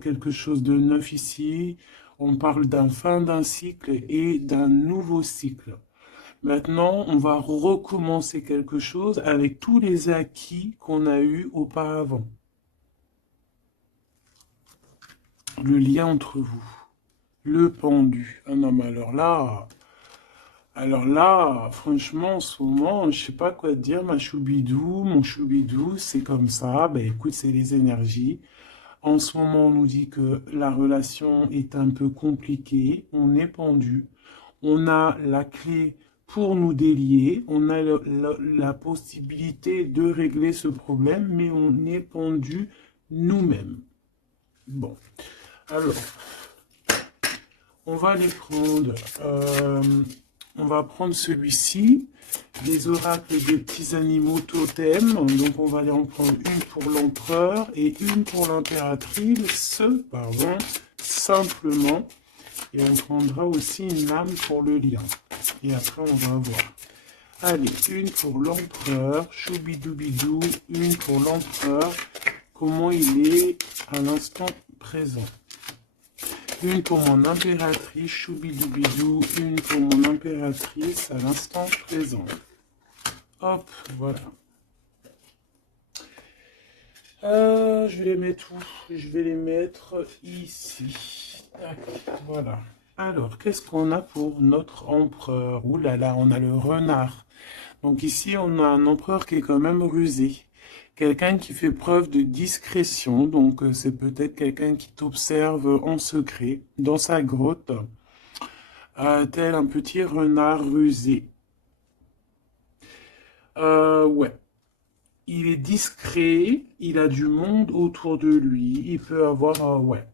quelque chose de neuf ici. On parle d'un fin d'un cycle et d'un nouveau cycle. Maintenant, on va recommencer quelque chose avec tous les acquis qu'on a eus auparavant. Le lien entre vous, le pendu. Ah non, mais alors là, franchement, en ce moment, je sais pas quoi te dire, ma choubidou, mon choubidou, c'est comme ça. Ben écoute, c'est les énergies. En ce moment, on nous dit que la relation est un peu compliquée, on est pendu, on a la clé pour nous délier, on a la possibilité de régler ce problème, mais on est pendu nous-mêmes. Bon, alors, on va les prendre. On va prendre celui-ci, les oracles des petits animaux totems. Donc on va aller en prendre une pour l'empereur et une pour l'impératrice, pardon, simplement. Et on prendra aussi une lame pour le lien. Et après on va voir. Allez, une pour l'empereur, choubidoubidou, une pour l'empereur, comment il est à l'instant présent. Une pour mon impératrice, choubidoubidou, une pour mon impératrice à l'instant présent. Hop, voilà. Je vais les mettre où? Je vais les mettre ici. Tac, voilà. Alors, qu'est-ce qu'on a pour notre empereur? Ouh là là, on a le renard. Donc ici, on a un empereur qui est quand même rusé. Quelqu'un qui fait preuve de discrétion, donc c'est peut-être quelqu'un qui t'observe en secret dans sa grotte, tel un petit renard rusé. Ouais, il est discret, il a du monde autour de lui, il peut avoir, ouais,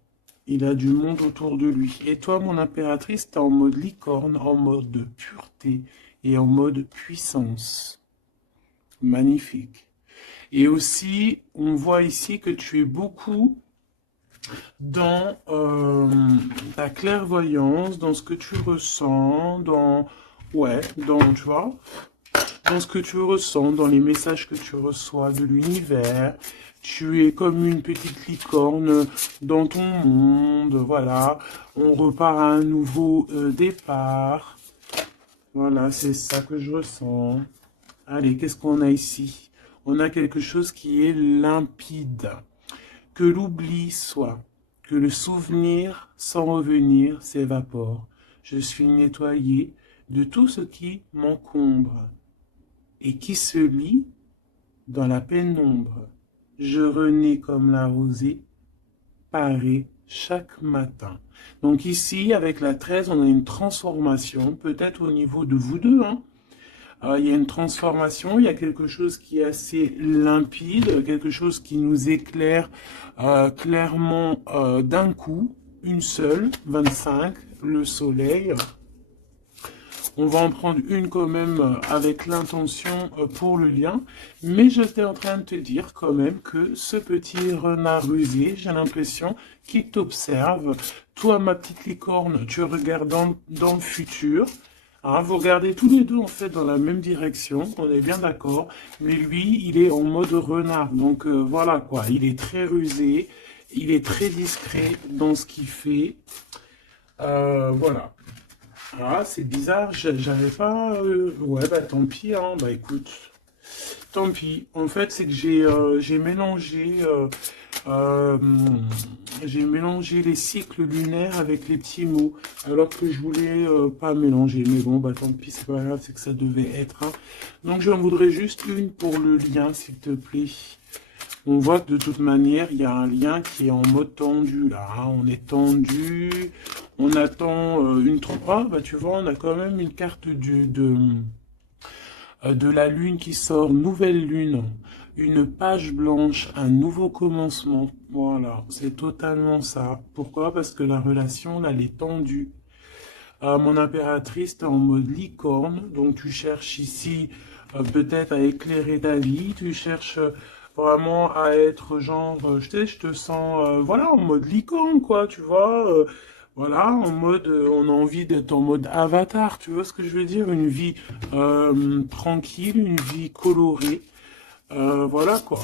il a du monde autour de lui. Et toi, mon impératrice, t'es en mode licorne, en mode pureté et en mode puissance. Magnifique. Et aussi, on voit ici que tu es beaucoup dans ta clairvoyance, dans ce que tu ressens, ouais, tu vois, dans ce que tu ressens, dans les messages que tu reçois de l'univers. Tu es comme une petite licorne dans ton monde, voilà. On repart à un nouveau départ. Voilà, c'est ça que je ressens. Allez, qu'est-ce qu'on a ici? On a quelque chose qui est limpide. Que l'oubli soit, que le souvenir sans revenir s'évapore. Je suis nettoyé de tout ce qui m'encombre et qui se lie dans la pénombre. Je renais comme la rosée, parée chaque matin. Donc ici, avec la 13, on a une transformation, peut-être au niveau de vous deux, hein. Il y a une transformation, il y a quelque chose qui est assez limpide, quelque chose qui nous éclaire clairement d'un coup, une seule, 25, le soleil. On va en prendre une quand même avec l'intention pour le lien. Mais j'étais en train de te dire quand même que ce petit renard rusé, j'ai l'impression qu'il t'observe. Toi, ma petite licorne, tu regardes dans le futur. Hein, vous regardez tous les deux en fait dans la même direction, on est bien d'accord. Mais lui, il est en mode renard. Donc voilà quoi, il est très rusé, il est très discret dans ce qu'il fait. Voilà. Ah, c'est bizarre, j'avais pas... Ouais, bah tant pis, hein, bah écoute, tant pis. En fait, c'est que euh, j'ai mélangé les cycles lunaires avec les petits mots, alors que je voulais pas mélanger. Mais bon, bah tant pis, c'est pas grave, c'est que ça devait être, hein. Donc j'en voudrais juste une pour le lien, s'il te plaît. On voit que de toute manière, il y a un lien qui est en mode tendu, là, hein. On est tendu, on attend une 3. Bah, tu vois, on a quand même une carte de la lune qui sort, nouvelle lune, une page blanche, un nouveau commencement. Voilà, c'est totalement ça. Pourquoi? Parce que la relation, là, elle est tendue. Mon impératrice, t'es en mode licorne, donc tu cherches ici peut-être à éclairer ta vie, tu cherches vraiment à être genre, je te sens, voilà, en mode licorne, quoi, tu vois, voilà, en mode, on a envie d'être en mode avatar, tu vois ce que je veux dire, une vie tranquille, une vie colorée, voilà, quoi.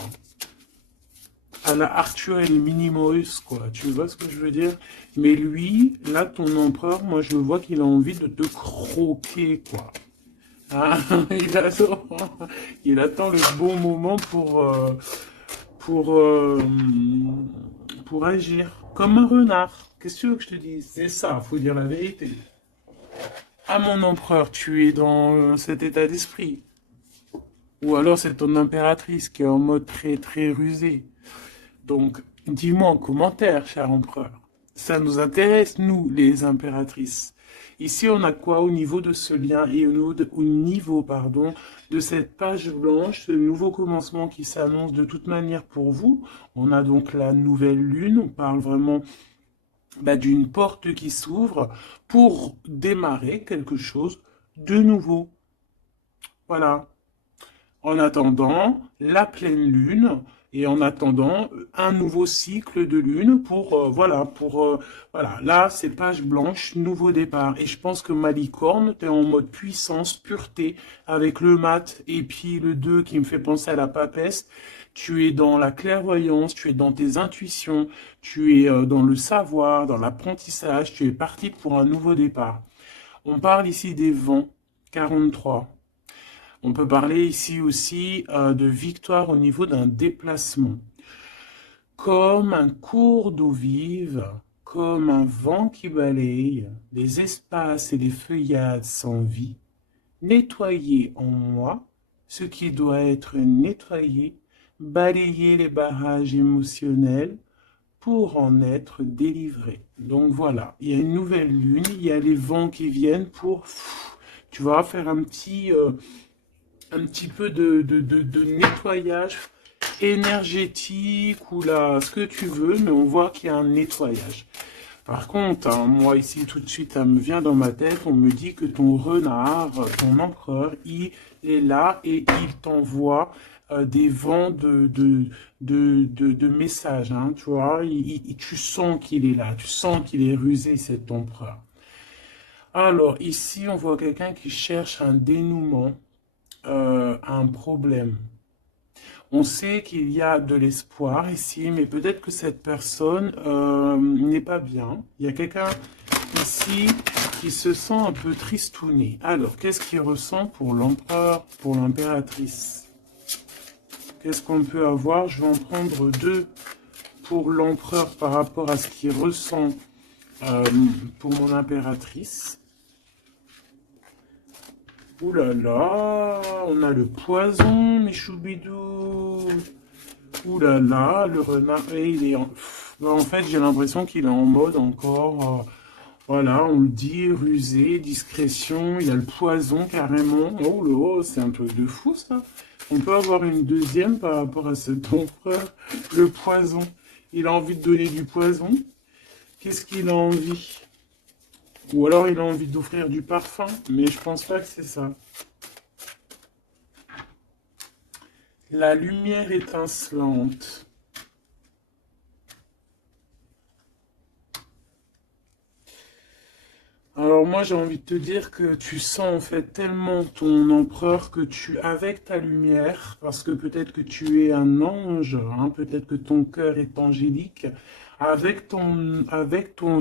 à la Arthur et les Minimoys, quoi. Tu vois ce que je veux dire? Mais lui, là, ton empereur, moi, je vois qu'il a envie de te croquer, quoi. Ah, il attend le bon moment pour, euh, pour agir. Comme un renard. Qu'est-ce que tu veux que je te dise? C'est ça, faut dire la vérité. Ah, mon empereur, tu es dans cet état d'esprit. Ou alors c'est ton impératrice qui est en mode très très rusé. Donc, dis-moi en commentaire, cher empereur. Ça nous intéresse, nous, les impératrices. Ici, on a quoi au niveau de ce lien et au niveau, pardon, de cette page blanche, ce nouveau commencement qui s'annonce de toute manière pour vous. On a donc la nouvelle lune. On parle vraiment d'une porte qui s'ouvre pour démarrer quelque chose de nouveau. Voilà. En attendant la pleine lune et en attendant un nouveau cycle de lune voilà, là c'est page blanche, nouveau départ. Et je pense que ma licorne, t'es en mode puissance, pureté, avec le mat et puis le 2 qui me fait penser à la papesse. Tu es dans la clairvoyance, tu es dans tes intuitions, tu es dans le savoir, dans l'apprentissage, tu es parti pour un nouveau départ. On parle ici des vents, 43. On peut parler ici aussi de victoire au niveau d'un déplacement. Comme un cours d'eau vive, comme un vent qui balaye les espaces et les feuillades sans vie, nettoyer en moi ce qui doit être nettoyé, balayer les barrages émotionnels pour en être délivré. Donc voilà, il y a une nouvelle lune, il y a les vents qui viennent pour, tu vas faire un petit peu de nettoyage énergétique ou là, ce que tu veux, mais on voit qu'il y a un nettoyage. Par contre, hein, moi ici tout de suite, ça me vient dans ma tête, on me dit que ton renard, ton empereur, il est là et il t'envoie des vents de messages, hein, tu vois, tu sens qu'il est là, tu sens qu'il est rusé, cet empereur. Alors ici, on voit quelqu'un qui cherche un dénouement, un problème. On sait qu'il y a de l'espoir ici, mais peut-être que cette personne n'est pas bien. Il y a quelqu'un ici qui se sent un peu tristouné. Alors, qu'est-ce qu'il ressent pour l'empereur, pour l'impératrice? Qu'est-ce qu'on peut avoir? Je vais en prendre deux pour l'empereur par rapport à ce qu'il ressent pour mon impératrice. Ouh là là, on a le poison, mes choubidous. Ouh là là, le renard, et il est en fait, j'ai l'impression qu'il est en mode encore, voilà, on le dit, rusé, discrétion, il y a le poison carrément. Oh là, c'est un truc de fou ça. On peut avoir une deuxième par rapport à cet empereur, le poison. Il a envie de donner du poison. Qu'est-ce qu'il a envie? Ou alors il a envie d'offrir du parfum, mais je pense pas que c'est ça. La lumière étincelante. Alors moi j'ai envie de te dire que tu sens en fait tellement ton empereur que avec ta lumière, parce que peut-être que tu es un ange, hein, peut-être que ton cœur est angélique,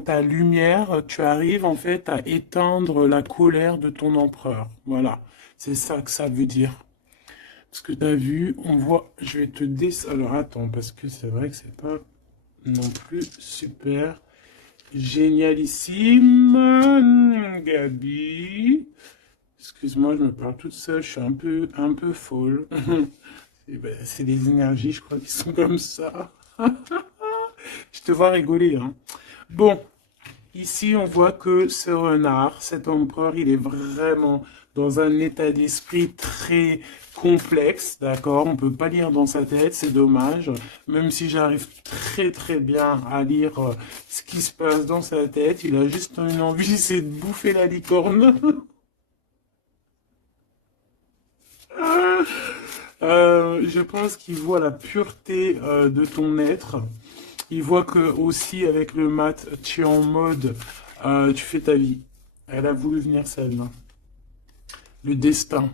ta lumière, tu arrives en fait à éteindre la colère de ton empereur. Voilà, c'est ça que ça veut dire. Parce que tu as vu, on voit, je vais te alors attends, parce que c'est vrai que c'est pas non plus super génialissime, Gabi. Excuse-moi, je me parle toute seule, je suis un peu folle. C'est les énergies, je crois, qui sont comme ça. Je te vois rigoler, hein. Bon, ici, on voit que ce renard, cet empereur, il est vraiment dans un état d'esprit très complexe, d'accord? On peut pas lire dans sa tête, c'est dommage. Même si j'arrive très très bien à lire ce qui se passe dans sa tête, il a juste une envie, c'est de bouffer la licorne. Je pense qu'il voit la pureté de ton être. Il voit que aussi avec le mat, tu es en mode, tu fais ta vie. Elle a voulu venir celle-là. Le destin.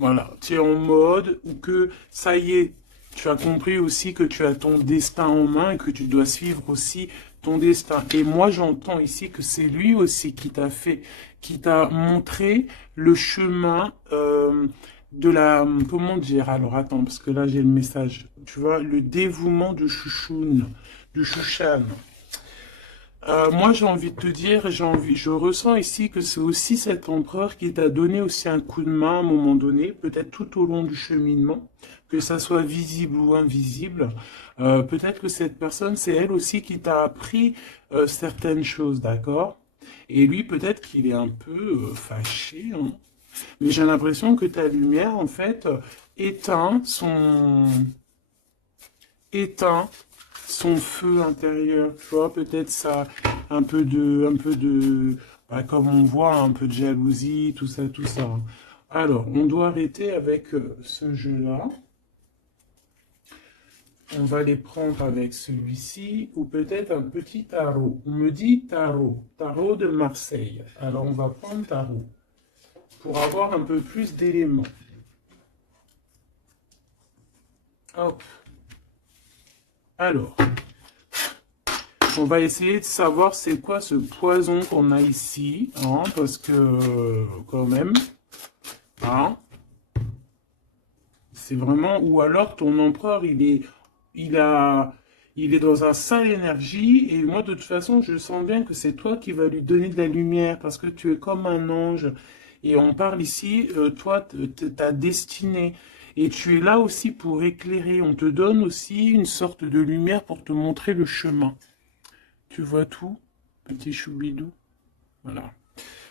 Voilà, tu es en mode où que ça y est, Tu as compris aussi que tu as ton destin en main et que tu dois suivre aussi ton destin. Et moi, j'entends ici que c'est lui aussi qui t'a fait, qui t'a montré le chemin de la, comment dire, alors attends, parce que là j'ai le message, tu vois, le dévouement de Chouchoun, du Chouchan. Moi, j'ai envie de te dire, je ressens ici que c'est aussi cet empereur qui t'a donné aussi un coup de main à un moment donné, peut-être tout au long du cheminement, que ça soit visible ou invisible. Peut-être que cette personne, c'est elle aussi qui t'a appris certaines choses, d'accord? Et lui, peut-être qu'il est un peu fâché, hein. Mais j'ai l'impression que ta lumière, en fait, éteint éteint son feu intérieur, tu vois, peut-être ça, bah, comme on voit, un peu de jalousie, tout ça, tout ça. Alors, on doit arrêter avec ce jeu-là. On va les prendre avec celui-ci, ou peut-être un petit tarot. On me dit tarot, tarot de Marseille. Alors, on va prendre tarot, pour avoir un peu plus d'éléments. Hop. Alors, on va essayer de savoir c'est quoi ce poison qu'on a ici, hein, parce que quand même, hein, c'est vraiment, ou alors ton empereur il est dans un sale énergie et moi de toute façon je sens bien que c'est toi qui vas lui donner de la lumière parce que tu es comme un ange et on parle ici, toi, ta destinée. Et tu es là aussi pour éclairer. On te donne aussi une sorte de lumière pour te montrer le chemin. Tu vois tout, petit choubidou? Voilà.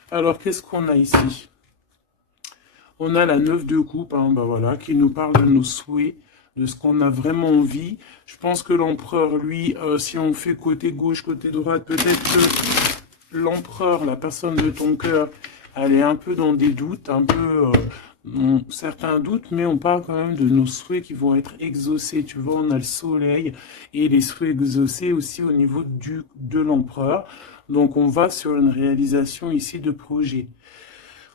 Alors, qu'est-ce qu'on a ici? On a la 9 de coupe, hein, bah voilà, qui nous parle de nos souhaits, de ce qu'on a vraiment envie. Je pense que l'empereur, lui, si on fait côté gauche, côté droite, peut-être que l'empereur, la personne de ton cœur, elle est un peu dans des doutes, un peu certains doutes, mais on parle quand même de nos souhaits qui vont être exaucés. Tu vois, on a le soleil et les souhaits exaucés aussi au niveau de l'empereur. Donc on va sur une réalisation ici de projet.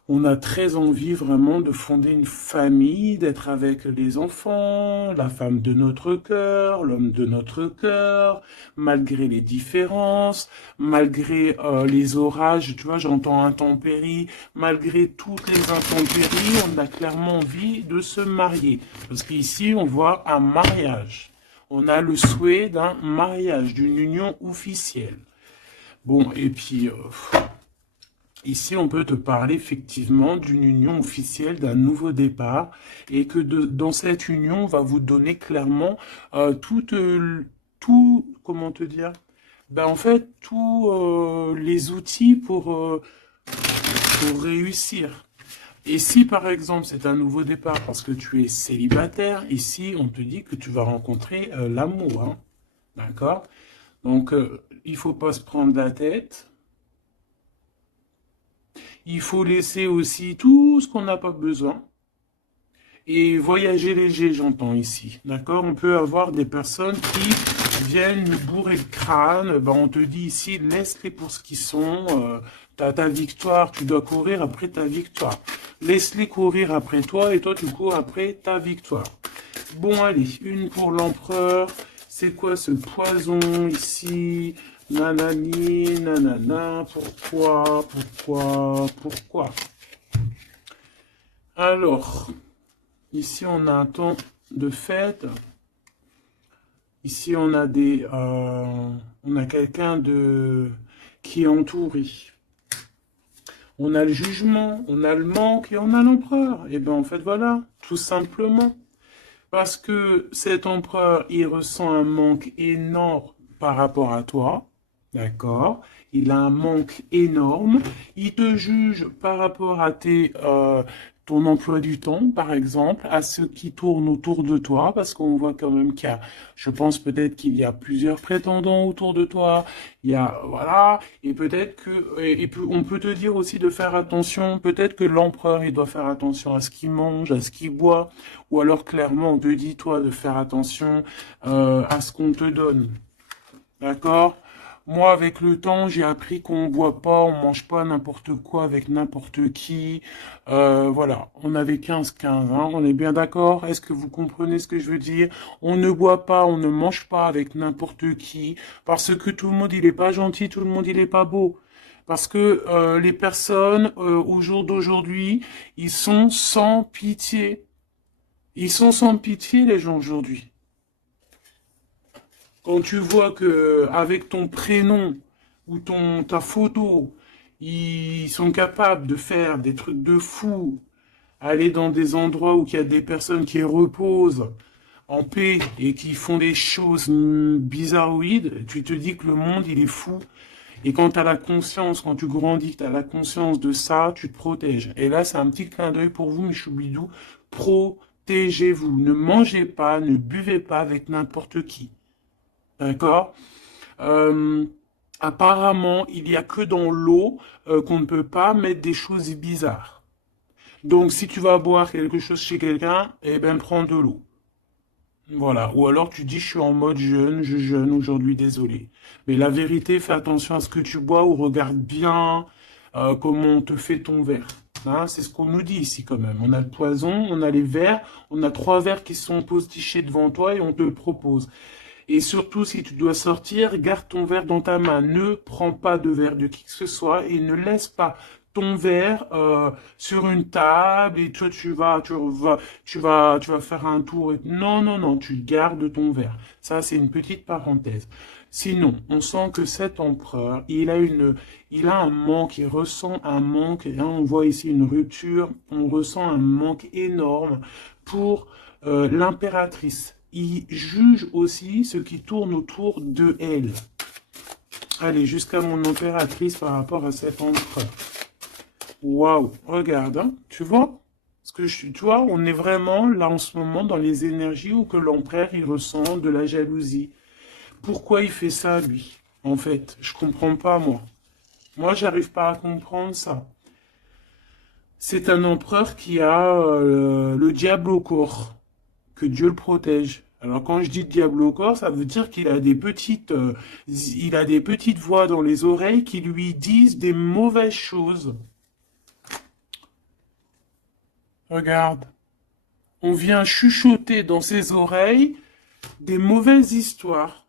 On a très envie vraiment de fonder une famille, d'être avec les enfants, la femme de notre cœur, l'homme de notre cœur, malgré les différences, malgré les orages, tu vois, j'entends intempéries, malgré toutes les intempéries, on a clairement envie de se marier. Parce qu'ici, on voit un mariage. On a le souhait d'un mariage, d'une union officielle. Bon, et puis... ici, on peut te parler effectivement d'une union officielle, d'un nouveau départ, et que dans cette union, on va vous donner clairement comment te dire? Ben, en fait, tous les outils pour réussir. Et si par exemple c'est un nouveau départ parce que tu es célibataire, ici on te dit que tu vas rencontrer l'amour, hein. D'accord? Donc il faut pas se prendre la tête. Il faut laisser aussi tout ce qu'on n'a pas besoin. Et voyager léger, j'entends ici. D'accord? On peut avoir des personnes qui viennent nous bourrer le crâne. Ben, on te dit ici, laisse-les pour ce qu'ils sont. T'as ta victoire, tu dois courir après ta victoire. Laisse-les courir après toi et toi, tu cours après ta victoire. Bon, allez, une pour l'empereur. C'est quoi ce poison ici? Nanani, nanana, pourquoi? Alors, ici on a un temps de fête. Ici on a on a quelqu'un qui est entouré. On a le jugement, on a le manque et on a l'empereur. Et bien en fait voilà, tout simplement. Parce que cet empereur, il ressent un manque énorme par rapport à toi. D'accord? Il a un manque énorme. Il te juge par rapport à ton emploi du temps, par exemple, à ceux qui tournent autour de toi, parce qu'on voit quand même je pense peut-être qu'il y a plusieurs prétendants autour de toi. Il y a, voilà, et peut-être on peut te dire aussi de faire attention. Peut-être que l'empereur, il doit faire attention à ce qu'il mange, à ce qu'il boit, ou alors clairement, on te dit toi de faire attention à ce qu'on te donne. D'accord? Moi, avec le temps, j'ai appris qu'on boit pas, on mange pas n'importe quoi avec n'importe qui. Voilà, on avait 15-15, hein, on est bien d'accord? Est-ce que vous comprenez ce que je veux dire? On ne boit pas, on ne mange pas avec n'importe qui, parce que tout le monde, il est pas gentil, tout le monde, il est pas beau. Parce que les personnes, au jour d'aujourd'hui, ils sont sans pitié. Ils sont sans pitié, les gens, aujourd'hui. Quand tu vois que avec ton prénom ou ta photo, ils sont capables de faire des trucs de fou, aller dans des endroits où il y a des personnes qui reposent en paix et qui font des choses bizarroïdes, tu te dis que le monde, il est fou. Et quand tu as la conscience, quand tu grandis, tu as la conscience de ça, tu te protèges. Et là, c'est un petit clin d'œil pour vous, mes choubidous. Protégez-vous. Ne mangez pas, ne buvez pas avec n'importe qui. D'accord? Euh, Apparemment, il n'y a que dans l'eau qu'on ne peut pas mettre des choses bizarres. Donc, si tu vas boire quelque chose chez quelqu'un, eh ben, prends de l'eau. Voilà. Ou alors, tu dis, je suis en mode jeûne, je jeûne aujourd'hui, désolé. Mais la vérité, fais attention à ce que tu bois ou regarde bien comment on te fait ton verre. Hein, c'est ce qu'on nous dit ici quand même. On a le poison, on a les verres, on a 3 verres qui sont postichés devant toi et on te le propose. Et surtout, si tu dois sortir, garde ton verre dans ta main. Ne prends pas de verre de qui que ce soit et ne laisse pas ton verre sur une table et toi tu vas faire un tour. Non, non, non, tu gardes ton verre. Ça, c'est une petite parenthèse. Sinon, on sent que cet empereur, il a un manque, il ressent un manque. Et là, on voit ici une rupture. On ressent un manque énorme pour l'impératrice. Il juge aussi ce qui tourne autour de elle. Allez, jusqu'à mon impératrice par rapport à cet empereur. Waouh, regarde, hein, tu vois? Tu vois, on est vraiment là en ce moment dans les énergies où que l'empereur il ressent de la jalousie. Pourquoi il fait ça, lui? En fait, je comprends pas, moi. Moi, j'arrive pas à comprendre ça. C'est un empereur qui a le diable au corps. Que Dieu le protège. Alors quand je dis diable au corps, ça veut dire qu'il a il a des petites voix dans les oreilles qui lui disent des mauvaises choses. Regarde, on vient chuchoter dans ses oreilles des mauvaises histoires.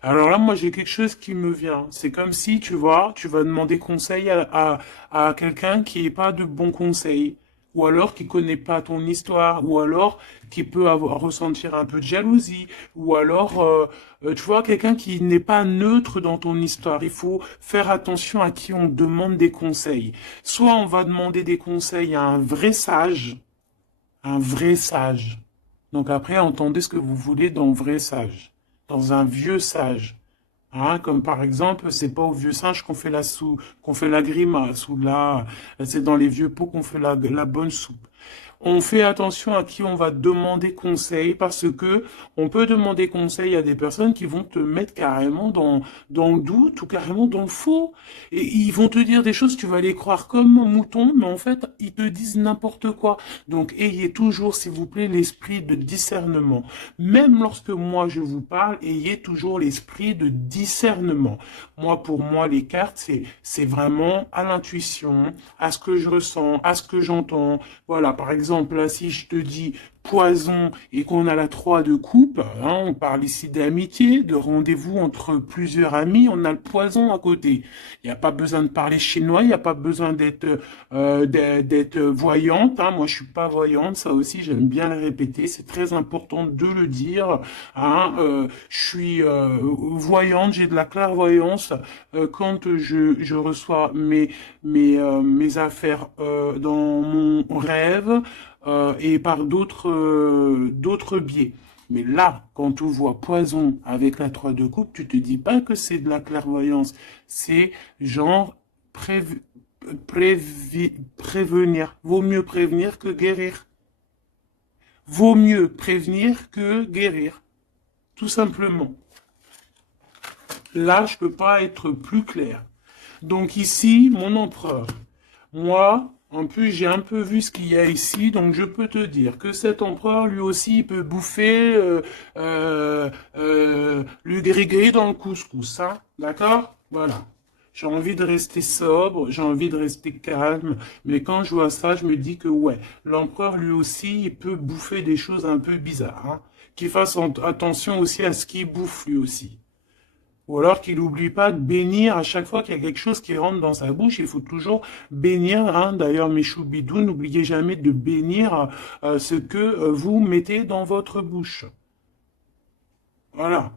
Alors là, moi, j'ai quelque chose qui me vient. C'est comme si, tu vois, tu vas demander conseil à quelqu'un qui n'est pas de bons conseils. Ou alors qui connaît pas ton histoire. Ou alors qui peut ressentir un peu de jalousie. Ou alors, tu vois, quelqu'un qui n'est pas neutre dans ton histoire. Il faut faire attention à qui on demande des conseils. Soit on va demander des conseils à un vrai sage. Un vrai sage. Donc après, entendez ce que vous voulez dans vrai sage, dans un vieux sage. Hein, comme par exemple, c'est pas au vieux singe qu'on fait la grimace, ou là, c'est dans les vieux pots qu'on fait la bonne soupe. On fait attention à qui on va demander conseil parce que on peut demander conseil à des personnes qui vont te mettre carrément dans le doute ou carrément dans le faux. Et ils vont te dire des choses, tu vas les croire comme un mouton, mais en fait, ils te disent n'importe quoi. Donc, ayez toujours, s'il vous plaît, l'esprit de discernement. Même lorsque moi je vous parle, ayez toujours l'esprit de discernement. Moi, pour moi, les cartes, c'est vraiment à l'intuition, à ce que je ressens, à ce que j'entends. Voilà, par exemple, là, si je te dis poison et qu'on a la 3 de coupe, hein, on parle ici d'amitié, de rendez-vous entre plusieurs amis, on a le poison à côté. Il n'y a pas besoin de parler chinois, il n'y a pas besoin d'être voyante. Hein. Moi, je suis pas voyante, ça aussi, j'aime bien le répéter. C'est très important de le dire. Hein. Je suis voyante, j'ai de la clairvoyance quand je reçois mes affaires dans mon rêve et par d'autres biais. Mais là, quand tu vois poison avec la 3 de coupe, tu te dis pas que c'est de la clairvoyance. C'est genre prévenir. Vaut mieux prévenir que guérir. Vaut mieux prévenir que guérir. Tout simplement. Là, je peux pas être plus clair. Donc ici, mon empereur. Moi, En plus, j'ai un peu vu ce qu'il y a ici, donc je peux te dire que cet empereur, lui aussi, il peut bouffer le gris-gris dans le couscous, hein, d'accord? Voilà. J'ai envie de rester sobre, j'ai envie de rester calme, mais quand je vois ça, je me dis que ouais, l'empereur, lui aussi, il peut bouffer des choses un peu bizarres, hein. Qu'il fasse attention aussi à ce qu'il bouffe, lui aussi. Ou alors qu'il n'oublie pas de bénir à chaque fois qu'il y a quelque chose qui rentre dans sa bouche. Il faut toujours bénir. Hein. D'ailleurs, mes choubidous, n'oubliez jamais de bénir ce que vous mettez dans votre bouche. Voilà.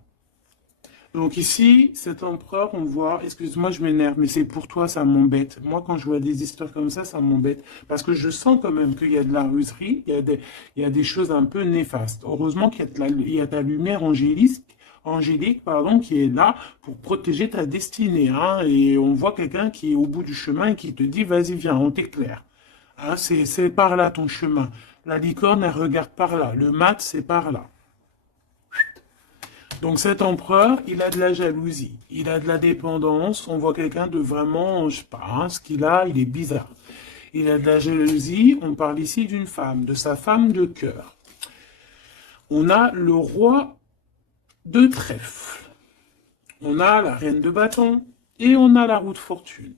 Donc ici, cet empereur, on voit, excuse-moi, je m'énerve, mais c'est pour toi, ça m'embête. Moi, quand je vois des histoires comme ça m'embête. Parce que je sens quand même qu'il y a de la ruserie, il y a des choses un peu néfastes. Heureusement qu'il y a il y a ta lumière angélique, pardon, qui est là pour protéger ta destinée. Hein, et on voit quelqu'un qui est au bout du chemin et qui te dit, vas-y, viens, on t'éclaire. Hein, c'est par là ton chemin. La licorne, elle regarde par là. Le mat, c'est par là. Donc cet empereur, il a de la jalousie, il a de la dépendance, on voit quelqu'un de vraiment, je sais pas, hein, ce qu'il a, il est bizarre. Il a de la jalousie, on parle ici d'une femme, de sa femme de cœur. On a le roi de trèfle, on a la reine de bâton et on a la roue de fortune,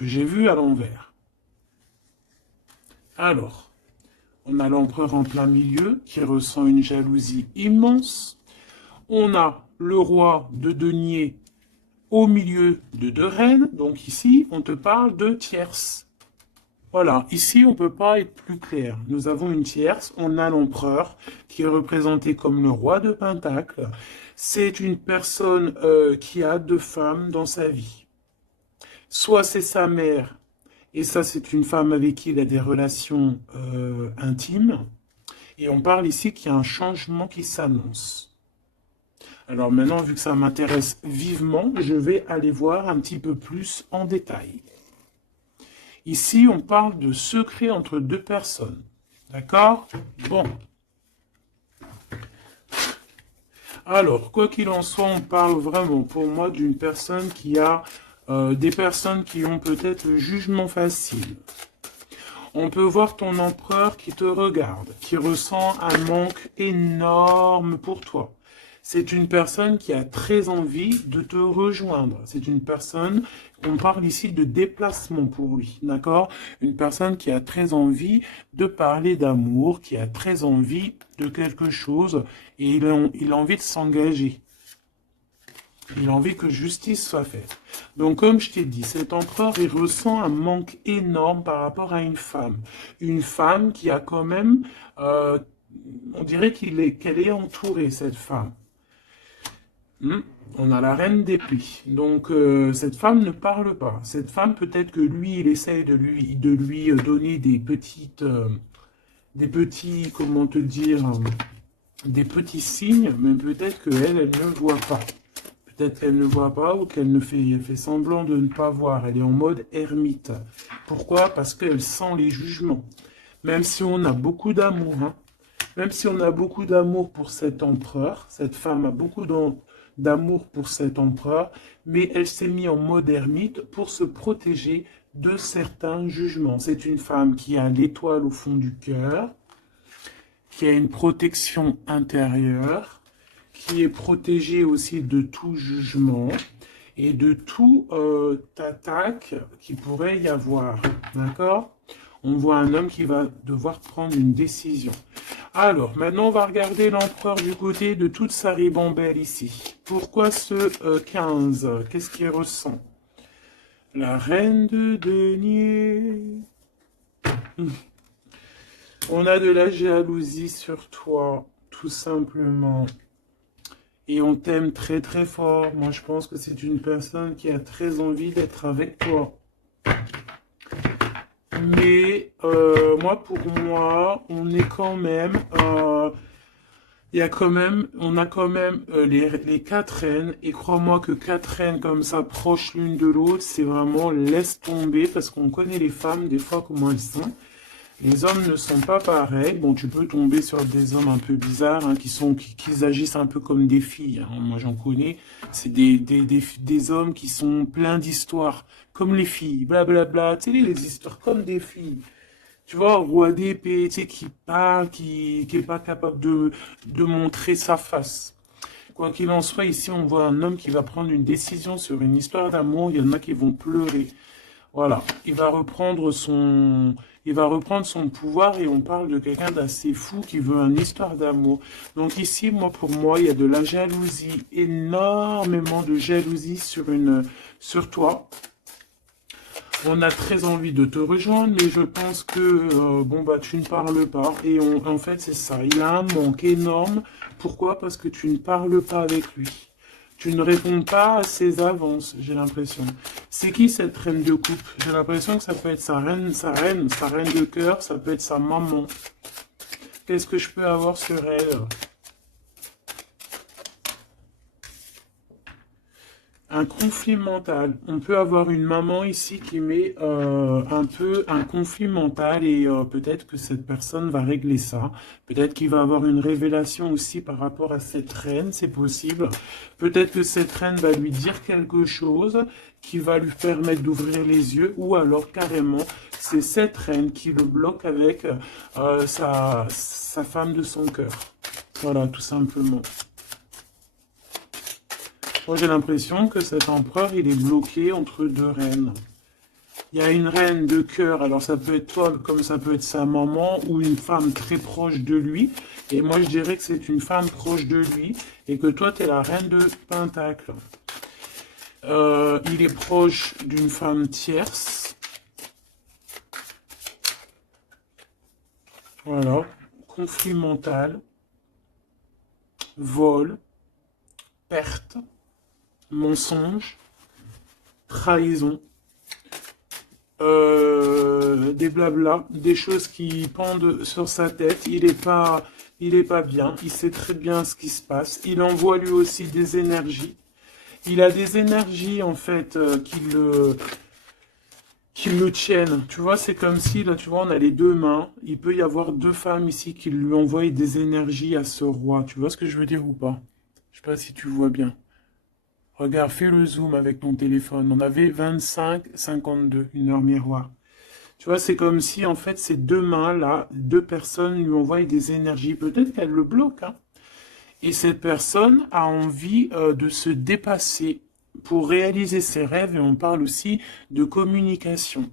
que j'ai vue à l'envers. Alors, on a l'empereur en plein milieu qui ressent une jalousie immense. On a le roi de denier au milieu de deux reines. Donc ici, on te parle de tierce. Voilà, ici, on ne peut pas être plus clair. Nous avons une tierce. On a l'empereur qui est représenté comme le roi de Pentacle. C'est une personne qui a deux femmes dans sa vie. Soit c'est sa mère, et ça, c'est une femme avec qui il a des relations intimes. Et on parle ici qu'il y a un changement qui s'annonce. Alors maintenant, vu que ça m'intéresse vivement, je vais aller voir un petit peu plus en détail. Ici, on parle de secret entre deux personnes. D'accord? Bon. Alors, quoi qu'il en soit, on parle vraiment pour moi d'une personne qui a des personnes qui ont peut-être le jugement facile. On peut voir ton empereur qui te regarde, qui ressent un manque énorme pour toi. C'est une personne qui a très envie de te rejoindre. C'est une personne, on parle ici de déplacement pour lui, d'accord? Une personne qui a très envie de parler d'amour, qui a très envie de quelque chose, et il a envie de s'engager. Il a envie que justice soit faite. Donc, comme je t'ai dit, cet empereur, il ressent un manque énorme par rapport à une femme. Une femme qui a quand même, on dirait qu'elle est entourée, cette femme. On a la reine des pluies. Donc, cette femme ne parle pas. Cette femme, peut-être que lui, il essaye de lui donner des petits, comment te dire, des petits signes, mais peut-être qu'elle, elle ne voit pas. Peut-être qu'elle ne voit pas ou qu'elle elle fait semblant de ne pas voir. Elle est en mode ermite. Pourquoi? Parce qu'elle sent les jugements. Même si on a beaucoup d'amour, hein. Même si on a beaucoup d'amour pour cet empereur, cette femme a beaucoup d'amour pour cet empereur, mais elle s'est mise en mode ermite pour se protéger de certains jugements. C'est une femme qui a l'étoile au fond du cœur, qui a une protection intérieure, qui est protégée aussi de tout jugement et de tout attaque qui pourrait y avoir. D'accord? On voit un homme qui va devoir prendre une décision. Alors, maintenant, on va regarder l'empereur du côté de toute sa ribambelle ici. Pourquoi ce 15? Qu'est-ce qu'il ressent? La reine de denier. On a de la jalousie sur toi, tout simplement. Et on t'aime très très fort. Moi, je pense que c'est une personne qui a très envie d'être avec toi. Mais moi, pour moi, on est quand même, on a quand même les quatre reines. Et crois-moi que quatre reines comme ça, proches l'une de l'autre, c'est vraiment laisse tomber parce qu'on connaît les femmes des fois comment elles sont. Les hommes ne sont pas pareils. Bon, tu peux tomber sur des hommes un peu bizarres, hein, qui agissent un peu comme des filles, hein. Moi, j'en connais. C'est des hommes qui sont pleins d'histoires, comme les filles, blablabla. Tu sais, les histoires comme des filles. Tu vois, un roi d'épée, tu sais, qui parle, qui est pas capable de montrer sa face. Quoi qu'il en soit, ici, on voit un homme qui va prendre une décision sur une histoire d'amour. Il y en a qui vont pleurer. Voilà, il va reprendre son pouvoir et on parle de quelqu'un d'assez fou qui veut une histoire d'amour. Donc ici, moi, pour moi, il y a de la jalousie, énormément de jalousie sur toi. On a très envie de te rejoindre, mais je pense que, bon, bah, tu ne parles pas. Et en fait, c'est ça. Il a un manque énorme. Pourquoi? Parce que tu ne parles pas avec lui. Tu ne réponds pas à ses avances, j'ai l'impression. C'est qui cette reine de coupe? J'ai l'impression que ça peut être sa reine de cœur, ça peut être sa maman. Qu'est-ce que je peux avoir sur elle? Un conflit mental. On peut avoir une maman ici qui met un peu un conflit mental et peut-être que cette personne va régler ça. Peut-être qu'il va avoir une révélation aussi par rapport à cette reine, c'est possible. Peut-être que cette reine va lui dire quelque chose qui va lui permettre d'ouvrir les yeux ou alors carrément c'est cette reine qui le bloque avec sa femme de son cœur. Voilà, tout simplement. Moi, j'ai l'impression que cet empereur, il est bloqué entre deux reines. Il y a une reine de cœur, alors ça peut être toi, comme ça peut être sa maman, ou une femme très proche de lui. Et moi, je dirais que c'est une femme proche de lui, et que toi, tu es la reine de Pentacle. Il est proche d'une femme tierce. Voilà. Conflit mental, vol, perte, mensonge, trahison, des blablas, des choses qui pendent sur sa tête. Il est pas bien. Il sait très bien ce qui se passe. Il envoie lui aussi des énergies. Il a des énergies en fait qui le tiennent. Tu vois, c'est comme si là, tu vois, on a les deux mains. Il peut y avoir deux femmes ici qui lui envoient des énergies à ce roi. Tu vois ce que je veux dire ou pas? Je sais pas si tu vois bien. Regarde, fais le zoom avec ton téléphone. On avait 25-52, une heure miroir. Tu vois, c'est comme si, en fait, ces deux mains-là, deux personnes lui envoient des énergies. Peut-être qu'elle le bloque, hein. Et cette personne a envie de se dépasser pour réaliser ses rêves. Et on parle aussi de communication.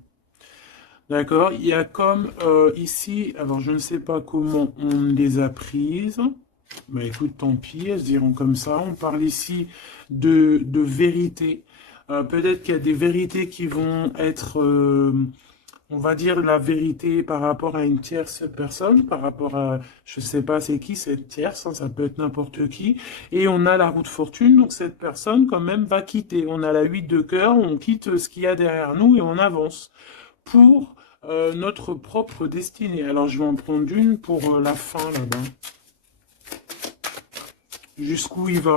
D'accord? Il y a comme ici, alors je ne sais pas comment on les a prises. Bah écoute, tant pis, elles se diront comme ça. On parle ici de vérité. Peut-être qu'il y a des vérités qui vont être, on va dire, la vérité par rapport à une tierce personne, par rapport à, je sais pas c'est qui cette tierce, hein, ça peut être n'importe qui. Et on a la roue de fortune, donc cette personne quand même va quitter. On a la 8 de cœur, on quitte ce qu'il y a derrière nous et on avance pour notre propre destinée. Alors je vais en prendre une pour la fin là-bas. Jusqu'où il va?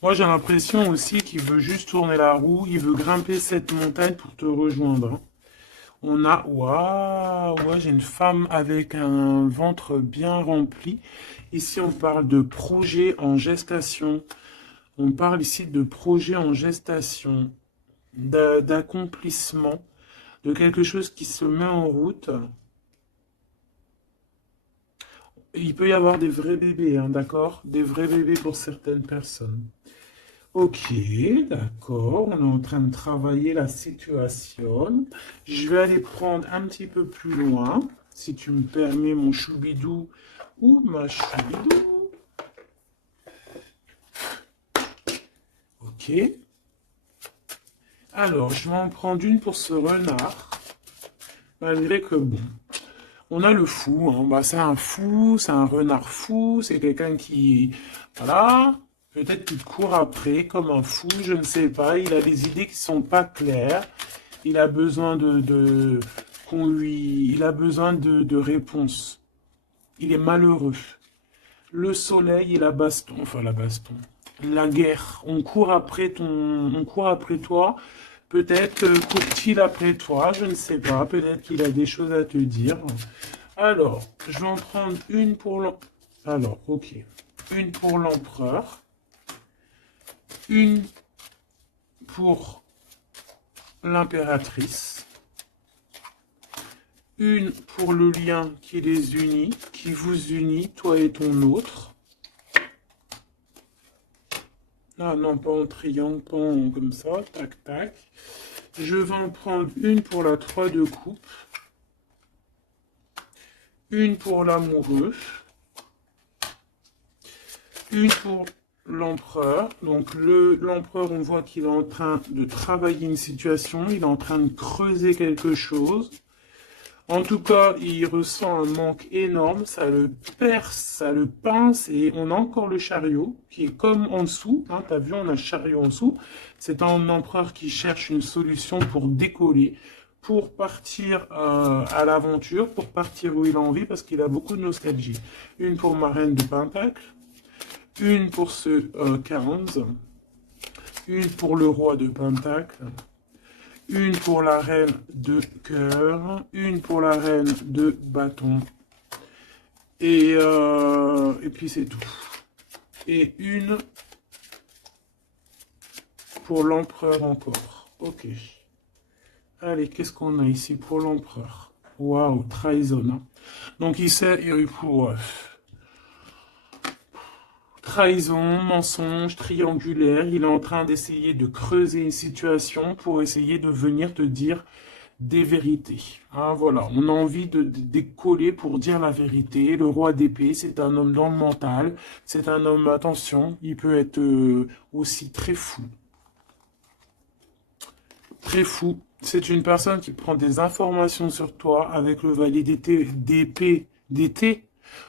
Moi, j'ai l'impression aussi qu'il veut juste tourner la roue, il veut grimper cette montagne pour te rejoindre, hein. On a, waouh, ouais, j'ai une femme avec un ventre bien rempli. Ici, on parle de projet en gestation. On parle ici de projet en gestation, d'accomplissement, de quelque chose qui se met en route. Il peut y avoir des vrais bébés, hein, d'accord? Des vrais bébés pour certaines personnes. Ok, d'accord, on est en train de travailler la situation. Je vais aller prendre un petit peu plus loin, si tu me permets, mon choubidou ou ma choubidou. Ok. Alors, je vais en prendre une pour ce renard. Malgré que, bon, on a le fou, hein. Bah, c'est un fou, c'est un renard fou, c'est quelqu'un qui... Voilà. Peut-être qu'il court après comme un fou, je ne sais pas. Il a des idées qui sont pas claires. Il a besoin il a besoin de réponses. Il est malheureux. Le soleil et la baston, enfin la baston. La guerre. On court après toi. Peut-être court-il après toi, je ne sais pas. Peut-être qu'il a des choses à te dire. Alors, je vais en prendre une pour l'empereur. Alors, ok. Une pour l'empereur. Une pour l'impératrice. Une pour le lien qui les unit, qui vous unit, toi et ton autre. Ah non, pas en triangle, pas en comme ça, tac, tac. Je vais en prendre une pour la 3 de coupe. Une pour l'amoureux. Une pour l'empereur. Donc l'empereur, on voit qu'il est en train de travailler une situation, il est en train de creuser quelque chose. En tout cas, il ressent un manque énorme, ça le perce, ça le pince, et on a encore le chariot, qui est comme en dessous, hein, t'as vu, on a le chariot en dessous. C'est un empereur qui cherche une solution pour décoller, pour partir à l'aventure, pour partir où il a envie, parce qu'il a beaucoup de nostalgie. Une pour ma reine de Pentacle, une pour ce 15, une pour le roi de Pentacle, une pour la reine de cœur, une pour la reine de bâton, et puis c'est tout. Et une pour l'empereur encore. Ok. Allez, qu'est-ce qu'on a ici pour l'empereur? Waouh, trahison. Hein. Donc il sait, pour trahison, mensonge, triangulaire, il est en train d'essayer de creuser une situation pour essayer de venir te dire des vérités. Hein, voilà, on a envie de décoller pour dire la vérité. Le roi d'épée, c'est un homme dans le mental, c'est un homme, attention, il peut être aussi très fou. Très fou. C'est une personne qui prend des informations sur toi avec le validité d'épée, d'été.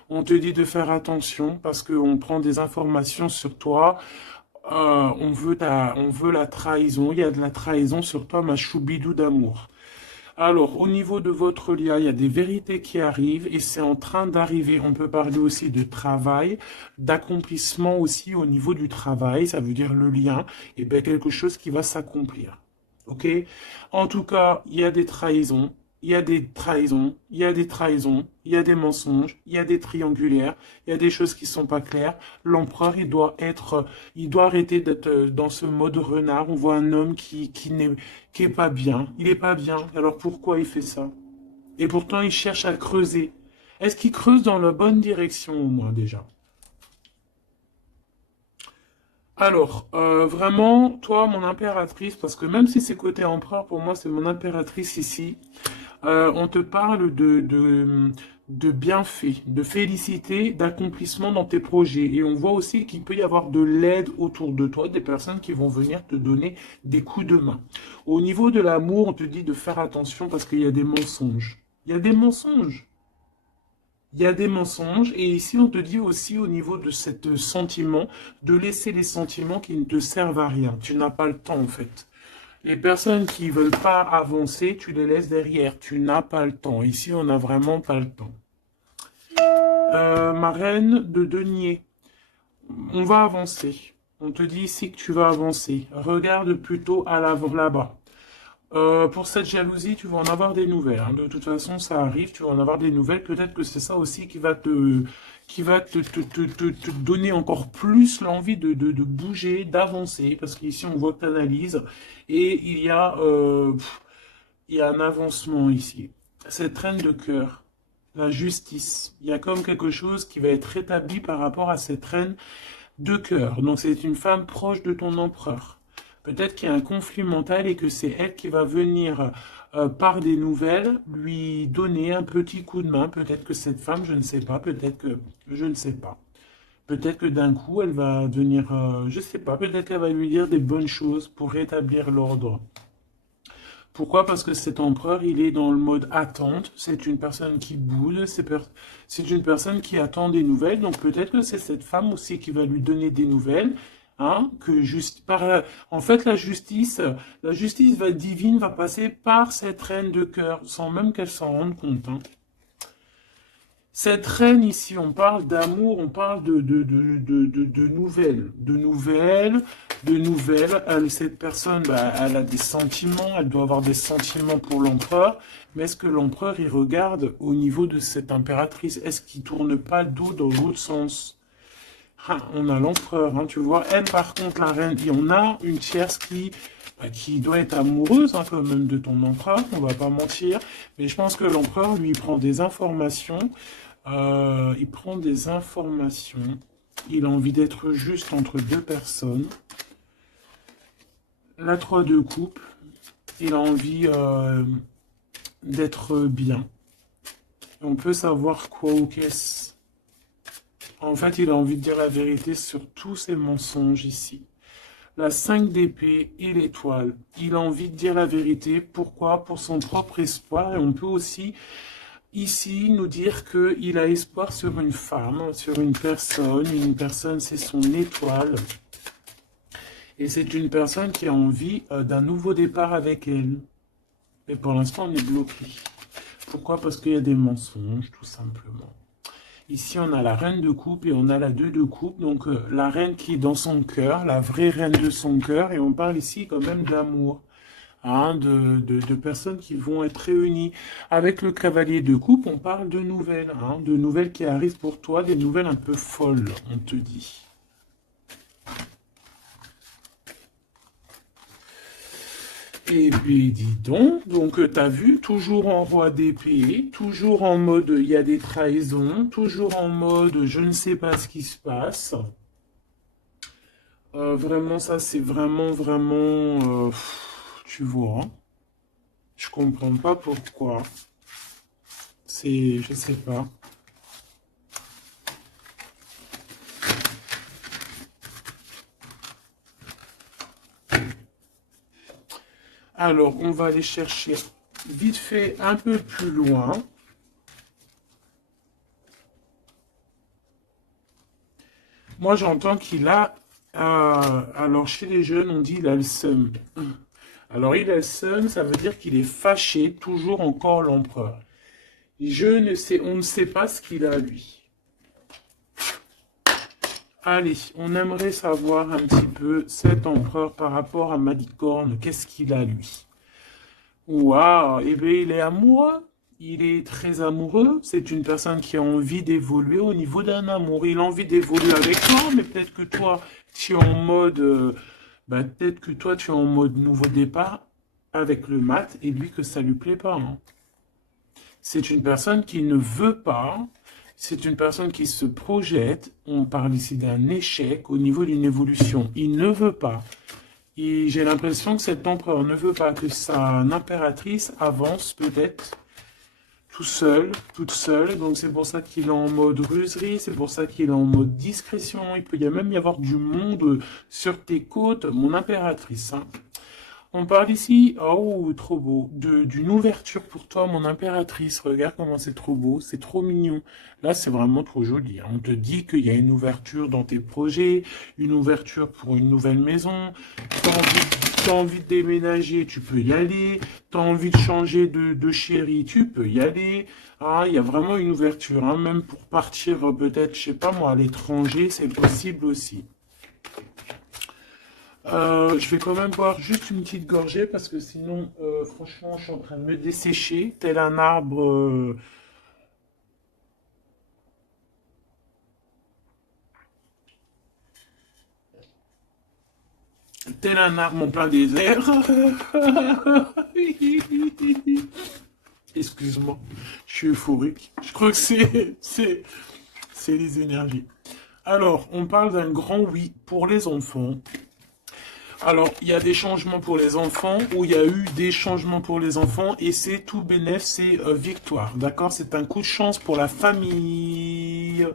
On te dit de faire attention parce qu'on prend des informations sur toi. On veut la trahison. Il y a de la trahison sur toi, ma choubidou d'amour. Alors, au niveau de votre lien, il y a des vérités qui arrivent et c'est en train d'arriver. On peut parler aussi de travail, d'accomplissement aussi au niveau du travail. Ça veut dire le lien, et bien quelque chose qui va s'accomplir. Ok? En tout cas, il y a des trahisons. Il y a des trahisons, il y a des trahisons, il y a des mensonges, il y a des triangulaires, il y a des choses qui sont pas claires. L'empereur, il doit arrêter d'être dans ce mode renard. On voit un homme qui est pas bien. Il est pas bien. Alors pourquoi il fait ça? Et pourtant, il cherche à creuser. Est-ce qu'il creuse dans la bonne direction au moins déjà? Alors, vraiment, toi, mon impératrice, parce que même si c'est côté empereur, pour moi, c'est mon impératrice ici. On te parle de bienfaits, de félicité, d'accomplissement dans tes projets. Et on voit aussi qu'il peut y avoir de l'aide autour de toi, des personnes qui vont venir te donner des coups de main. Au niveau de l'amour, on te dit de faire attention parce qu'il y a des mensonges. Il y a des mensonges. Il y a des mensonges. Et ici, on te dit aussi au niveau de ce sentiment, de laisser les sentiments qui ne te servent à rien. Tu n'as pas le temps, en fait. Les personnes qui veulent pas avancer, tu les laisses derrière. Tu n'as pas le temps. Ici, on n'a vraiment pas le temps. Ma reine de denier. On va avancer. On te dit ici que tu vas avancer. Regarde plutôt à l'avant, là-bas. Pour cette jalousie, tu vas en avoir des nouvelles. Hein. De toute façon, ça arrive, tu vas en avoir des nouvelles. Peut-être que c'est ça aussi qui va te donner encore plus l'envie de bouger, d'avancer. Parce qu'ici, on voit que tu analyses. Et il y a un avancement ici. Cette reine de cœur, la justice. Il y a comme quelque chose qui va être rétabli par rapport à cette reine de cœur. Donc, c'est une femme proche de ton empereur. Peut-être qu'il y a un conflit mental et que c'est elle qui va venir, par des nouvelles, lui donner un petit coup de main. Peut-être que cette femme, je ne sais pas, peut-être que, je ne sais pas. Peut-être que d'un coup, elle va venir, je ne sais pas, peut-être qu'elle va lui dire des bonnes choses pour rétablir l'ordre. Pourquoi? Parce que cet empereur, il est dans le mode attente. C'est une personne qui boude, c'est une personne qui attend des nouvelles. Donc peut-être que c'est cette femme aussi qui va lui donner des nouvelles. Hein, en fait, la justice divine va passer par cette reine de cœur, sans même qu'elle s'en rende compte. Hein. Cette reine ici, on parle d'amour, on parle de nouvelles, de nouvelles. Cette personne, bah, elle a des sentiments, elle doit avoir des sentiments pour l'empereur. Mais est-ce que l'empereur, il regarde au niveau de cette impératrice? Est-ce qu'il tourne pas le dos dans l'autre sens? Ah, on a l'empereur, hein, tu vois. Elle, par contre, la reine, et on a une tierce qui doit être amoureuse hein, quand même de ton empereur, on va pas mentir. Mais je pense que l'empereur, lui, il prend des informations. Il prend des informations. Il a envie d'être juste entre deux personnes. La 3 de coupe. Il a envie d'être bien. On peut savoir quoi ou qu'est-ce. En fait, il a envie de dire la vérité sur tous ses mensonges ici. La 5 d'épée et l'étoile. Il a envie de dire la vérité. Pourquoi? Pour son propre espoir. Et on peut aussi, ici, nous dire qu'il a espoir sur une femme, sur une personne. Une personne, c'est son étoile. Et c'est une personne qui a envie d'un nouveau départ avec elle. Mais pour l'instant, on est bloqué. Pourquoi? Parce qu'il y a des mensonges, tout simplement. Ici, on a la reine de coupe et on a la 2 de coupe. Donc, la reine qui est dans son cœur, la vraie reine de son cœur. Et on parle ici quand même d'amour. Hein, de personnes qui vont être réunies. Avec le cavalier de coupe, on parle de nouvelles. Hein, de nouvelles qui arrivent pour toi, des nouvelles un peu folles, on te dit. Et puis, dis donc t'as vu, toujours en roi d'épée, toujours en mode il y a des trahisons, toujours en mode je ne sais pas ce qui se passe. Vraiment, ça, c'est vraiment, tu vois, je comprends pas pourquoi. Je sais pas. Alors, on va aller chercher vite fait un peu plus loin. Moi, j'entends qu'il a... alors, chez les jeunes, on dit il a le seum. Alors, il a le seum, ça veut dire qu'il est fâché, toujours encore l'empereur. On ne sait pas ce qu'il a, lui. Allez, on aimerait savoir un petit peu cet empereur par rapport à Malicorne. Qu'est-ce qu'il a, lui? Waouh, eh bien, il est amoureux. Il est très amoureux. C'est une personne qui a envie d'évoluer au niveau d'un amour. Il a envie d'évoluer avec toi, mais peut-être que toi, tu es en mode... peut-être que toi, tu es en mode nouveau départ avec le mat et lui que ça lui plaît pas. Hein. C'est une personne qui ne veut pas. C'est une personne qui se projette. On parle ici d'un échec au niveau d'une évolution. Il ne veut pas. Et j'ai l'impression que cet empereur ne veut pas que sa impératrice avance peut-être tout seul, toute seule. Donc c'est pour ça qu'il est en mode ruserie, c'est pour ça qu'il est en mode discrétion. Il peut y même y avoir du monde sur tes côtes, mon impératrice. Hein. On parle ici, oh, trop beau, d'une ouverture pour toi, mon impératrice. Regarde comment c'est trop beau, c'est trop mignon. Là, c'est vraiment trop joli. Hein. On te dit qu'il y a une ouverture dans tes projets, une ouverture pour une nouvelle maison. T'as envie de déménager, tu peux y aller. T'as envie de changer de chérie, tu peux y aller. Ah, il y a vraiment une ouverture. Hein. Même pour partir peut-être, je sais pas moi, à l'étranger, c'est possible aussi. Je vais quand même boire juste une petite gorgée parce que sinon, franchement, je suis en train de me dessécher, tel un arbre. Tel un arbre en plein désert. Excuse-moi, je suis euphorique. Je crois que c'est les énergies. Alors, on parle d'un grand oui pour les enfants. Alors, il y a des changements pour les enfants, ou il y a eu des changements pour les enfants, et c'est tout bénéf, c'est victoire, d'accord? C'est un coup de chance pour la famille.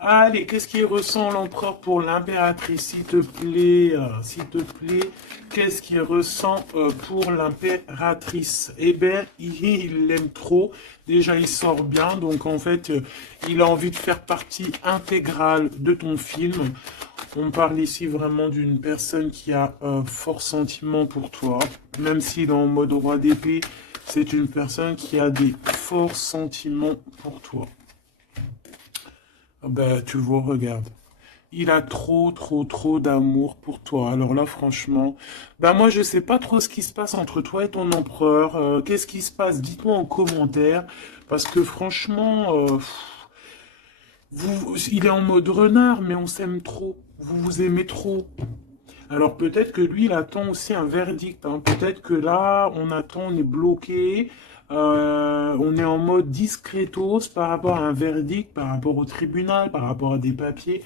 Allez, qu'est-ce qu'il ressent l'empereur pour l'impératrice, s'il te plaît, qu'est-ce qu'il ressent pour l'impératrice? Eh bien, il l'aime trop, déjà il sort bien, donc en fait, il a envie de faire partie intégrale de ton film. On parle ici vraiment d'une personne qui a fort sentiment pour toi, même s'il est en mode roi d'épée, c'est une personne qui a des forts sentiments pour toi. Ben, tu vois, regarde. Il a trop, trop, trop d'amour pour toi. Alors là, franchement, ben moi, je sais pas trop ce qui se passe entre toi et ton empereur. Qu'est-ce qui se passe? Dites-moi en commentaire. Parce que franchement, il est en mode renard, mais on s'aime trop. Vous vous aimez trop. Alors peut-être que lui, il attend aussi un verdict, hein. Peut-être que là, on attend, on est bloqué, on est en mode discretos par rapport à un verdict, par rapport au tribunal, par rapport à des papiers.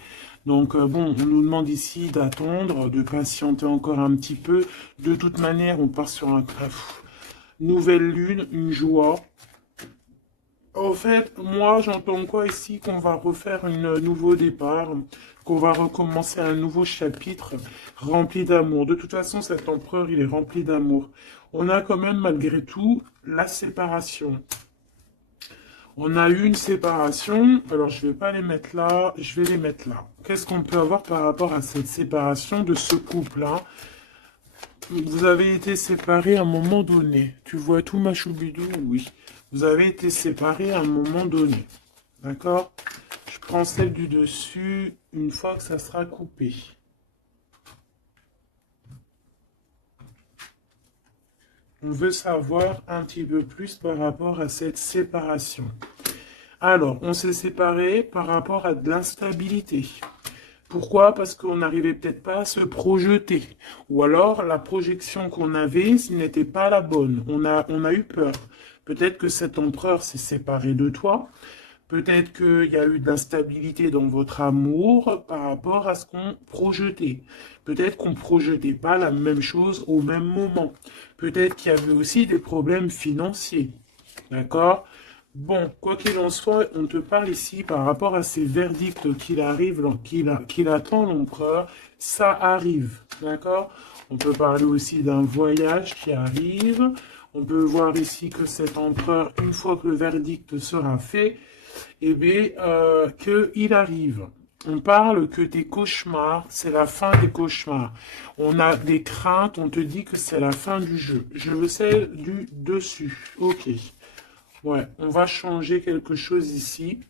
Donc bon, on nous demande ici d'attendre, de patienter encore un petit peu. De toute manière, on part sur un nouvelle lune, une joie. Au fait, moi, j'entends quoi ici? Qu'on va refaire un nouveau départ, qu'on va recommencer un nouveau chapitre rempli d'amour. De toute façon, cet empereur, il est rempli d'amour. On a quand même, malgré tout, la séparation. On a eu une séparation, alors je vais pas les mettre là, je vais les mettre là. Qu'est-ce qu'on peut avoir par rapport à cette séparation de ce couple-là? Vous avez été séparés à un moment donné. Tu vois tout, ma choubidou? Oui. Vous avez été séparés à un moment donné. D'accord? Je prends celle du dessus une fois que ça sera coupé. On veut savoir un petit peu plus par rapport à cette séparation. Alors, on s'est séparés par rapport à de l'instabilité. Pourquoi? Parce qu'on n'arrivait peut-être pas à se projeter. Ou alors, la projection qu'on avait, ce n'était pas la bonne. On a eu peur. Peut-être que cet empereur s'est séparé de toi. Peut-être qu'il y a eu de l'instabilité dans votre amour par rapport à ce qu'on projetait. Peut-être qu'on ne projetait pas la même chose au même moment. Peut-être qu'il y avait aussi des problèmes financiers. D'accord? Bon, quoi qu'il en soit, on te parle ici par rapport à ces verdicts qu'il attend l'empereur. Ça arrive, d'accord? On peut parler aussi d'un voyage qui arrive. On peut voir ici que cet empereur, une fois que le verdict sera fait, eh bien, qu'il arrive. On parle que tes cauchemars, c'est la fin des cauchemars. On a des craintes, on te dit que c'est la fin du jeu. Je veux celle du dessus. Ok. Ouais, on va changer quelque chose ici.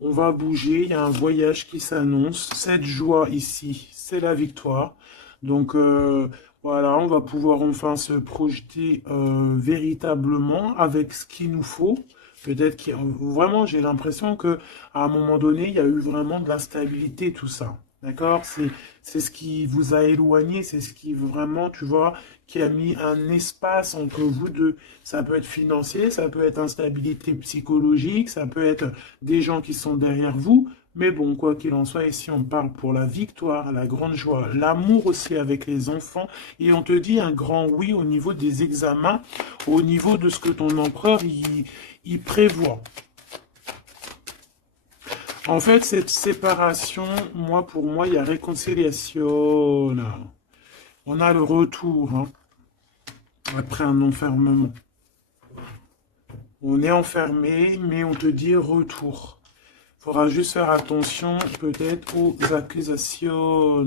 On va bouger, il y a un voyage qui s'annonce. Cette joie ici, c'est la victoire. Donc voilà, on va pouvoir enfin se projeter véritablement avec ce qu'il nous faut. Peut-être que vraiment, j'ai l'impression que à un moment donné, il y a eu vraiment de l'instabilité, tout ça. D'accord? C'est ce qui vous a éloigné, c'est ce qui vraiment, tu vois, qui a mis un espace entre vous deux. Ça peut être financier, ça peut être instabilité psychologique, ça peut être des gens qui sont derrière vous. Mais bon, quoi qu'il en soit, ici on parle pour la victoire, la grande joie, l'amour aussi avec les enfants. Et on te dit un grand oui au niveau des examens, au niveau de ce que ton empereur il prévoit. En fait, cette séparation, pour moi, il y a réconciliation. On a le retour, hein, après un enfermement. On est enfermé, mais on te dit retour. Il faudra juste faire attention peut-être aux accusations.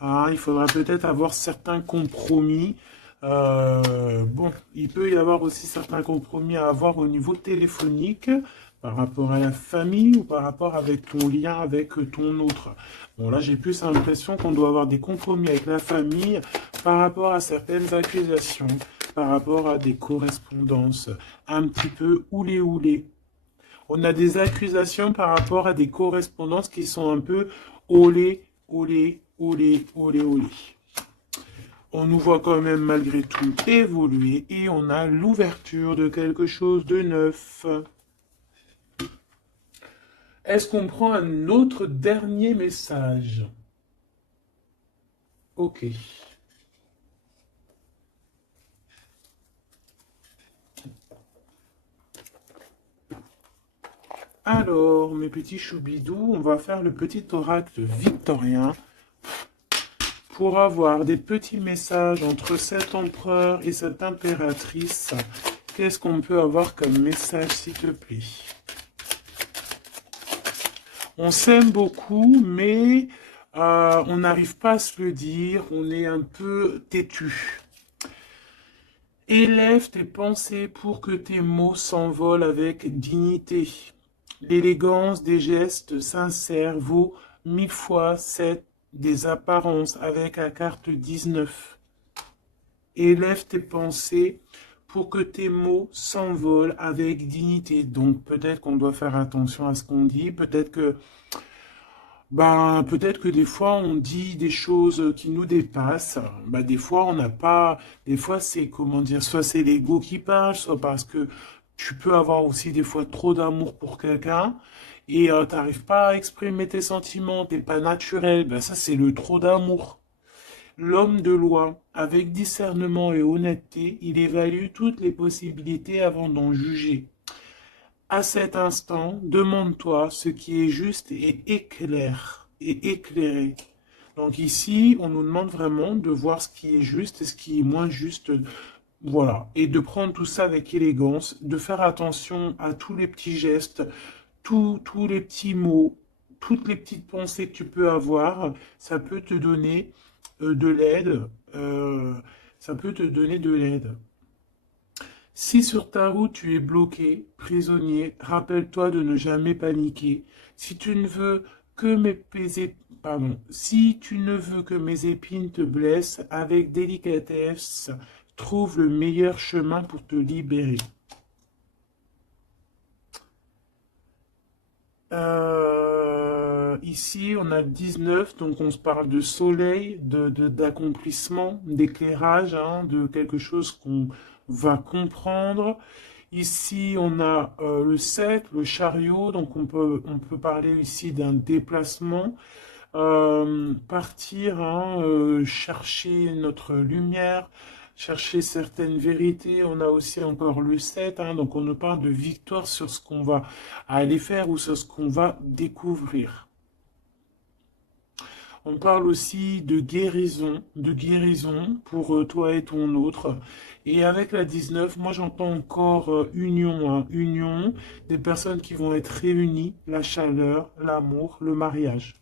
Ah, il faudra peut-être avoir certains compromis. Bon, il peut y avoir aussi certains compromis à avoir au niveau téléphonique par rapport à la famille ou par rapport avec ton lien avec ton autre. Bon, là, j'ai plus l'impression qu'on doit avoir des compromis avec la famille par rapport à certaines accusations, par rapport à des correspondances un petit peu oulé. On a des accusations par rapport à des correspondances qui sont un peu olé. On nous voit quand même malgré tout évoluer et on a l'ouverture de quelque chose de neuf. Est-ce qu'on prend un autre dernier message? Ok. Alors, mes petits choubidous, on va faire le petit oracle victorien pour avoir des petits messages entre cet empereur et cette impératrice. Qu'est-ce qu'on peut avoir comme message, s'il te plaît? On s'aime beaucoup, mais on n'arrive pas à se le dire. On est un peu têtu. Élève tes pensées pour que tes mots s'envolent avec dignité. L'élégance des gestes sincères vaut 1000 fois 7 des apparences avec la carte 19. Élève tes pensées pour que tes mots s'envolent avec dignité. Donc peut-être qu'on doit faire attention à ce qu'on dit, peut-être que des fois on dit des choses qui nous dépassent. Des fois on n'a pas, des fois c'est comment dire, soit c'est l'ego qui parle, soit parce que tu peux avoir aussi des fois trop d'amour pour quelqu'un et t'arrives pas à exprimer tes sentiments, t'es pas naturel. Ça c'est le trop d'amour. L'homme de loi, avec discernement et honnêteté, il évalue toutes les possibilités avant d'en juger. À cet instant, demande-toi ce qui est juste et éclaire et éclairé. Donc ici, on nous demande vraiment de voir ce qui est juste et ce qui est moins juste. Voilà. Et de prendre tout ça avec élégance, de faire attention à tous les petits gestes, tous les petits mots, toutes les petites pensées que tu peux avoir. Ça peut te donner de l'aide. Ça peut te donner de l'aide. Si sur ta route tu es bloqué, prisonnier, rappelle-toi de ne jamais paniquer. Si tu ne veux que si tu ne veux que mes épines te blessent, avec délicatesse, trouve le meilleur chemin pour te libérer. Ici, on a le 19, donc on se parle de soleil, d'accomplissement, d'éclairage, hein, de quelque chose qu'on va comprendre. Ici, on a le 7, le chariot, donc on peut parler ici d'un déplacement. Partir, hein, chercher notre lumière, chercher certaines vérités. On a aussi encore le 7, hein, donc on nous parle de victoire sur ce qu'on va aller faire ou sur ce qu'on va découvrir. On parle aussi de guérison pour toi et ton autre. Et avec la 19, moi j'entends encore union, hein, union, des personnes qui vont être réunies, la chaleur, l'amour, le mariage.